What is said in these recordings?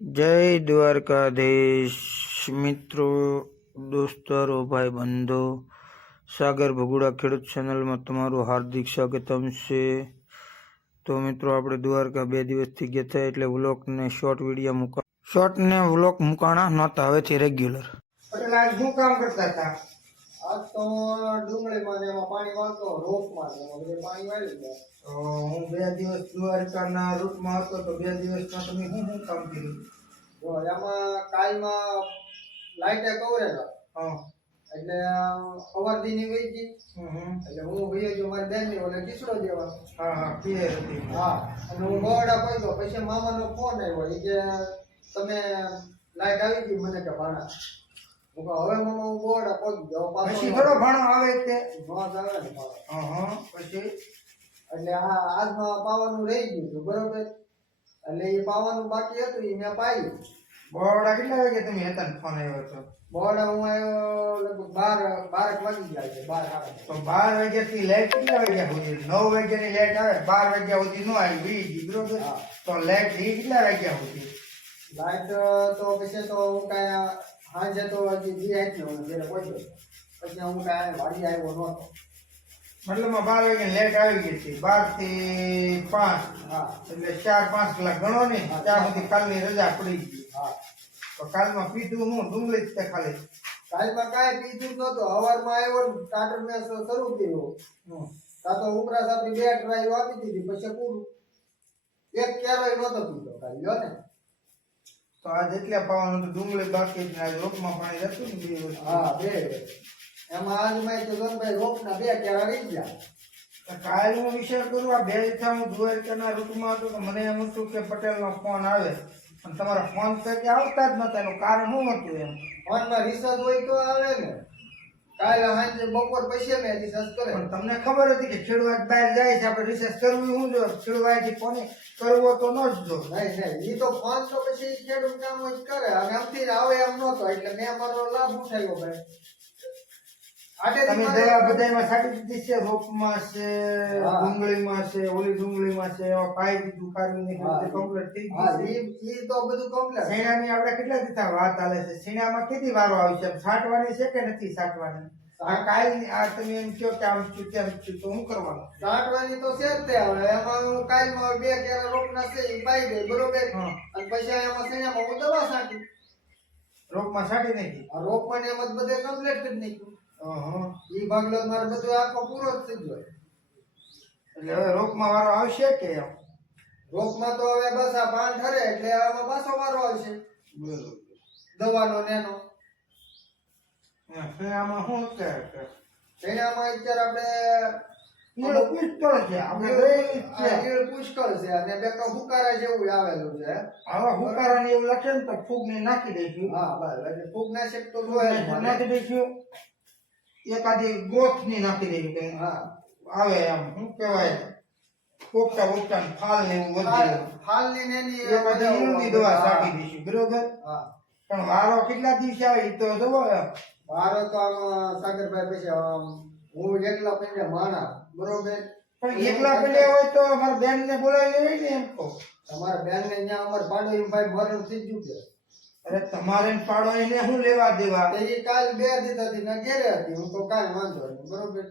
जय द्वारकाधीश मित्रों, दोस्तों, भाई बंधो, सागर भगुड़ा खेडूत चैनल में तमारू हार्दिक स्वागतम छे। तो मित्रों, આપણે દ્વારકા 2 દિવસથી ગયા હતા એટલે વ્લોગ ને શોર્ટ વિડિયો મુકાણા નહોતા, હવેથી રેગ્યુલર. પટેલ આજ શું કામ કરતા હતા? આજ તો ડુંગળીમાં ને એમાં પાણી વાળતો, રોપમાં ને એમાં બધે પાણી વાળી ગયા. તો હું 2 દિવસ દ્વારકાના રૂટમાં હતો, તો 2 દિવસમાં તમે શું કામ કર્યું? જો એમાં કાલમાં લાઈટે કવરેલા. હા, એટલે સવાર દીની વહી ગઈ. એટલે હું વહી ગયો મારી બેનની ઓલે કિસડો દેવા. હા હા, ક્લિયર હતી. હા, અને હું ગોડા પહોંચ્યો. પછી મામાનો ફોન આવ્યો, એ કે તમે લાઈટ આવી ગઈ, મને કે ભાણા. હું કહું હવે મામા હું ગોડા પહોંચી ગયો. પછી થોડો ભાણો આવે તે નોંધ આવે ને ભાણો. હા, પછી એટલે આજમાં પાવાનું રહી ગયું હતું, બરોબર. એટલે એ પાવાનું બાકી હતું, એ મેં પાયું. બોરડા કેટલા વાગે તમે હતા ને ફોન આવ્યો હતો? બોર્ડ હું આવ્યો લગભગ 12 વાગી ગયા છે, 12 તો 12 વાગ્યાથી લાઈટ કેટલા વાગ્યા સુધી? 9 વાગ્યાની લાઈટ આવે, 12 વાગ્યા સુધી ન આવી, વીજ બરોબર. તો લાઈટ કેટલા વાગ્યા સુધી? લાઈટ તો પછી તો હું કાંઈ સાંજે તો હજી જી આવીને હું ઘરે પહોંચ્યો. પછી હું કાંઈ વાડી આવ્યો નહોતો. મતલબમાં 12 વાગ્યાની લાઈટ આવી ગઈ હતી, 12 થી 5. હા એટલે 4-5 કલાક ગણો ને, ત્યાં સુધી કાલની રજા પડી ગઈ. હા, તો કાલમાં પીધું હું ડુંગળી જ તે ખાલી. કાલમાં કાંઈ પીધું નહોતું. સવારમાં આવ્યો ને સ્ટાર્ટર મેં શરૂ કર્યું. કાં તો ઉપરાસ આપણી 2 ડ્રાઈવ આપી દીધી, પછી પૂરું. એક કેરોય નહોતો પીધો કાલે, લ્યો ને. તો આજ એટલે પાવાનું તો ડુંગળી બાકી જ ને, આજ રોપમાં પાણી જતું ને 2 વસ્તુ. હા, 2 એમાં આજમાં તો ગણભાઈ રોપના 2 કેરા રહી ગયા. કાલ હું વિચાર કરું, આ 2 દિવસથી હું દ્વારકાના રૂટમાં હતો તો મને એમ હતું કે પટેલનો ફોન આવે, અને તમારા ફોન તો કે આવતા જ નતા. એનું કારણ શું હતું? એમ ફોનમાં રિસર્ચ હોય તો આવે ને. કાલે સાંજે બપોર પછી મેં રિસર્ચ કરે. પણ તમને ખબર હતી કે ખેડૂત બહાર જાય છે, આપણે રિસર્ચ કરવું શું જો ખેડૂતથી ફોન કરવો તો ન જ જો. નહીં, એ તો ફોન તો પછી ખેડૂત કામ જ કરે, અને આમથી આવે એમ નહોતો, એટલે મેં મારો લાભ ઉઠાવ્યો ભાઈ. તમે દવા બધામાં છાંટી દીધી છે, રોપમાં છે, ડુંગળીમાં છે, ઓલી ડુંગળીમાં છે, એવા પાઇપ દુકાનની કમ્પ્લીટ થઈ ગઈ છે. ઈ તો બધું કમ્પ્લીટ. શેણાની આપણે કેટલા દીધા વાત ચાલે છે? શેણામાં કેટલી વારો આવશે? છાંટવાની છે કે નથી છાંટવાની? આ કાલની આ તમે એમ કહો કે આમ છું તેમ છું, તો શું કરવાનું? છાંટવાની તો છે જ તે. હવે એમાં હું કાલમાં 2 કેરા રોપના છે એ પાઈ દે, બરોબર. અને પછી એમાં શેણામાં હું દવા છાંટી. રોપમાં છાંટી નાખી. આ રોપમાં ને એમ જ બધે કમ્પ્લીટ કરી નાખ્યું. ઈ ભાગલો મારે બધું આખો પૂરો જ થઈ ગયો. એટલે હવે રોપમાં વારો આવશે કે એમ? રોપમાં તો હવે બસ આ પાન ઠરે એટલે આમાં પાછો વારો આવશે દવાનો ને એનો. આમાં શું છે? શેણામાં અત્યારે ઈયળ પુષ્કળ છે, આપણે જોયેલી જ છે. ઈયળ પુષ્કળ છે, અને બે તો હુકારા જેવું આવેલું છે. આવા હુકારાની એવું લખે ને તો ફૂગને નાખી દઈશું. હા બસ, એટલે ફૂગનાશક તો જોઈએ નાખી દઈશું. એકાદી ગોથની નાખી દઈશું કે હા આવે એમ શું કહેવાય, પોપટા પોપટા ફાલ ને એવું વધે. ફાલની ને એની એકાદી ઈયળની દવા છાંટી દઈશું, બરોબર. હા, પણ વારો કેટલા દિવસે આવે એ તો જવો એમ. વારો તો આમ સાગરભાઈ પછી હું એકલા પૈને માણા, બરોબર. પણ એકલા પેલે હોય તો અમારા બેન ને બોલાવી લેવી ને એમ કહો. તમારા બેન ને ત્યાં અમારે પાડોશી ભાઈ મરણ થઈ ગયું છે. અરે તમારે પાડો એને શું લેવા દેવા? એ કાલ 2 દીધા હતી ને ઘેરે હતી. હું તો કાંઈ વાંધો નહીં, બરોબર.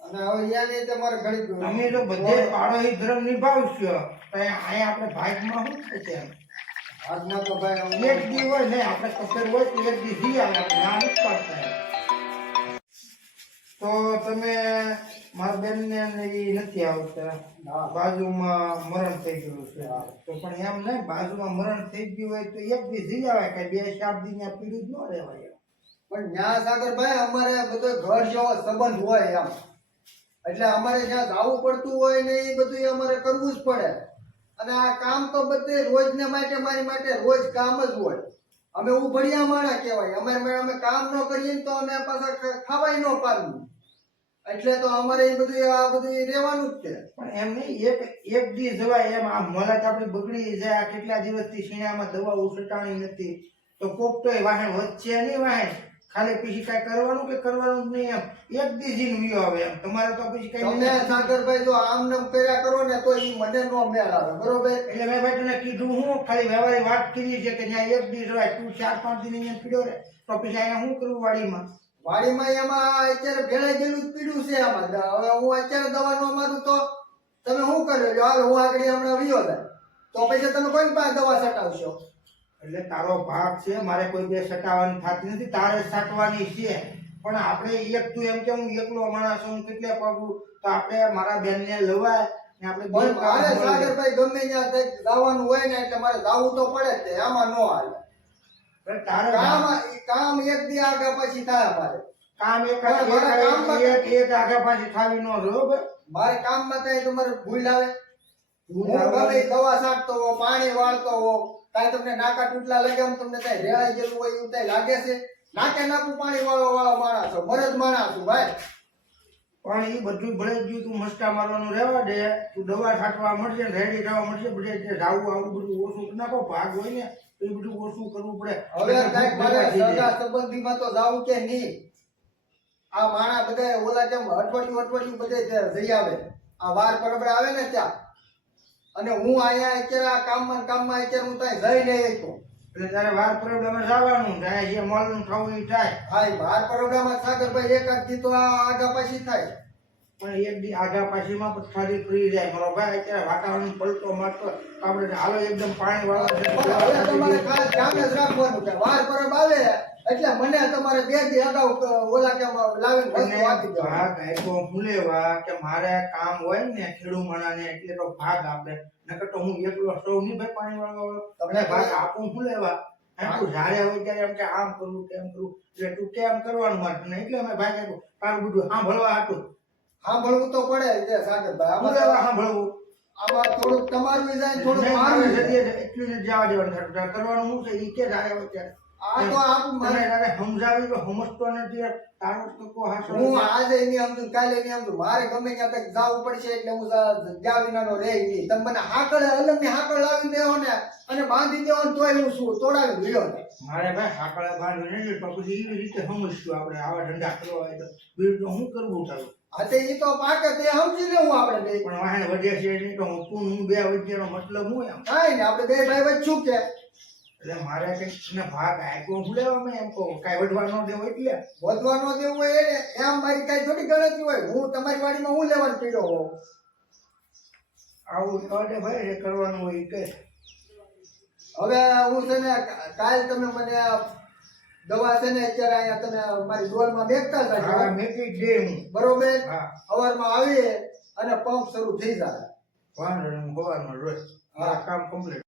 અને હવે યાની તમારે ઘડી ગયું. તમે જો બધે પાડોશી ધર્મ નિભાવશો તો અહીંયા આપણે ભાગમાં શું થશે? આજમાં તો ભાઈ એક દી હોય ને આપણે કસર હોય તો એક દી જી આવે, ના નથી પાડતા. તો તમે મારા બેન ને એ નથી આવતા, બાજુમાં મરણ થઈ ગયું છે. તો પણ એમ નહીં, બાજુમાં મરણ થઈ ગયું હોય તો એક દી જી આવે, કઈ 2-4 દી ત્યાં પીડું જ ન રહેવાય. પણ ન્યા સાગરભાઈ અમારે બધો ઘર જેવો સંબંધ હોય એમ, એટલે અમારે જ્યાં જવું પડતું હોય ને એ બધું અમારે કરવું જ પડે. અને આ કામ તો બધે રોજને માટે મારી માટે રોજ કામ જ હોય. અમે ઉભડિયા માણા કહેવાય. અમે કામ ન કરીએ તો અમે પાછા ખાવાય ન પાડવું. એટલે તો અમારે એ બધું આ બધું રહેવાનું જ છે. પણ એમ નહીં, એક દી જવાય એમ. આ મોલાત આપણી બગડી જાય, આ કેટલા દિવસથી શીણામાં દવા ઉછટાણી નથી, તો કોક તો વાહન વચ્ચે નહીં વાહન ખાલી પછી કઈ કરવાનું કે કરવાનું જ નહીં એમ એક દીજીન વિયો આવે એમ તમારે તો પછી કઈ તમે સાગરભાઈ જો આમ નામ કર્યા કરો ને તો ઈ મને નો મેળ આવે બરોબર એટલે મેં ભાઈ તને કીધું હું ખાલી વ્યવહારિક વાત કરી છે કે ત્યાં એક દી હોય તું 4-5 દિન અહીંયા પીડ્યો રે તો પછી અહીંયા શું કરવું વાડીમાં વાડીમાં એમાં અત્યારે ભેળાઈ ગયેલું જ પીડ્યું છે આમાં હવે હું અત્યારે દવા નો મારું તો તમે શું કર્યો જો હાલ હું આગળ હમણાં વિયો જાય તો પછી તમે કોઈ પાસે દવા છટાવશો એટલે તારો ભાગ છે મારે કોઈ બે સટાવવાની થતી નથી તારે સાટવાની છે પણ આપણે એક તું એમ કે હું એકલો માણસ હું કેટલે પગું તો આપણે મારા બેનને લવાય ને આપણે બે પણ મારે સાગરભાઈ ગમે ત્યાં કંઈક જવાનું હોય ને એટલે મારે જવું તો પડે જ તે આમાં નો હાલે પણ તારે કામ એક દી આગળ પછી થાય અમારે કામ એક પણ મારા કામમાં- એક આગા પાછી થાવી ન બરોબર મારે કામમાં કઈ તમારે ભૂલ આવે હું ગમે ઈ દવા છાંટતો હો પાણી વાળતો હો કાંઈ તમને નાકા તૂટલા લાગે આમ તમને કઈ રેળાઈ ગયેલું હોય એવું કઈ લાગે છે નાકે નાકું પાણી વાળો માણસ છો મરદ માણસ છું ભાઈ પણ એ બધું ભલે જ ગયું તું મસ્કા મારવાનું રહેવા દે તું દવા છાંટવા મળશે ને રેડી થવા મળશે બધે જે જાવું આવું બધું ઓછું કરી નાખો ભાગ હોય ને તો એ બધું ઓછું કરવું પડે હવે કાંઈક મારે સગા સંબંધીમાં તો જાવું કે નહીં આ માણા બધા ઓલા કેમ અઠવાડિયું બધે જઈ આવે આ વાર બરાબર આવે ને ત્યાં અને હું અહીંયા અત્યારે આ કામમાં અત્યારે હું ત્યાં જઈ નહીં શકું એટલે તારે વાર પ્રોબ્લેમ જવાનું થાય જે મળનું થવું એ થાય હા ઈ વાર પ્રોગ્રામમાં સાગરભાઈ એકાદ દી તો આ આગા પાછી થાય પણ એક દી આગા પાછીમાં પથારી ફ્રી જાય મારો ભાઈ અત્યારે વાતાવરણ પલટો મારતો આપણે હાલો એકદમ પાણી પણ હવે તમારે વાળા ખાસ ધ્યાન જ રાખવાનું છે વાર પરબ આવે એટલે મને તમારે બે દી અગાઉ ઓલા કેમ લાવીને વસ્તુ આપી દેવાની. ભાગ આપ્યો ભૂલેવા કે મારે કામ હોય ને ખેડૂ માણાને એટલે તો ભાગ આપે નકર તો હું એકલો સૌ નહીં ભાઈ પાણી વાળો તમને ભાગ આપું ભૂલેવા તું જ્યારે હોય ત્યારે એમ કે આમ કરું તેમ કરું એટલે તું કેમ કરવાનું મારે તને એટલે અમે ભાગ આપ્યો તારું બધું સાંભળવા હતું સાંભળવું તો પડે છે સાગરભાઈ ભૂલેવા આમાં સાંભળવું આમાં થોડુંક તમારું જાય થોડુંક મારું જાય. એટલું જ જવા દેવાનું કરવાનું શું છે એ કે જાય હોય ત્યારે આ તો આપ મને તારે સમજાવી તો સમજતો નથી તારો તો કો હાસો હું આજે એની સમજુ કાલે એની સમજુ મારે ગમે ત્યાં તક જવું પડશે એટલે હું જ્યાં વિનાનો રહે નહીં તમે મને હાકળ અલગની હાકળ લાવી દેવો ને અને બાંધી દેવો ને તોય હું શું તોડાવી ગયો ને મારે ભાઈ હાકળા બાંધવી નહીં તો પછી એવી રીતે સમજશું આપણે આવા ધંધા કરવા હોય તો બીજું તો શું કરવું તારું હા તે ઈ તો પાકે તે સમજી લેવું આપણે બે પણ વાહે વધે છે નહીં તો હું બે વચ્ચેનો મતલબ હું એમ કાંઈ ને આપણે બે ભાઈ વચ્ચું કે એટલે મારે કંઈક ને ભાગ આપ્યો હું લેવા મેં એમ કહું કાંઈ વધવા ન દેવો એટલે વધવાનો દેવું હોય એને એમ મારી કાંઈ થોડી ગણતરી હોય હું તમારી વાડીમાં હું લેવાનો પીડો હોઉં આવું કહે ભાઈ એ કરવાનું હોય એ કહે હવે હું છે ને કાલ તમે મને આ દવા છે ને અત્યારે અહીંયા તમે મારી ડોલમાં મેકતા હા હતા મેકી જ દે હું બરોબર હા સવારમાં આવીએ અને પંપ શરૂ થઈ જાય વાંધો નહીં હું સવારમાં રોજ મારા કામ કમ્પ્લીટ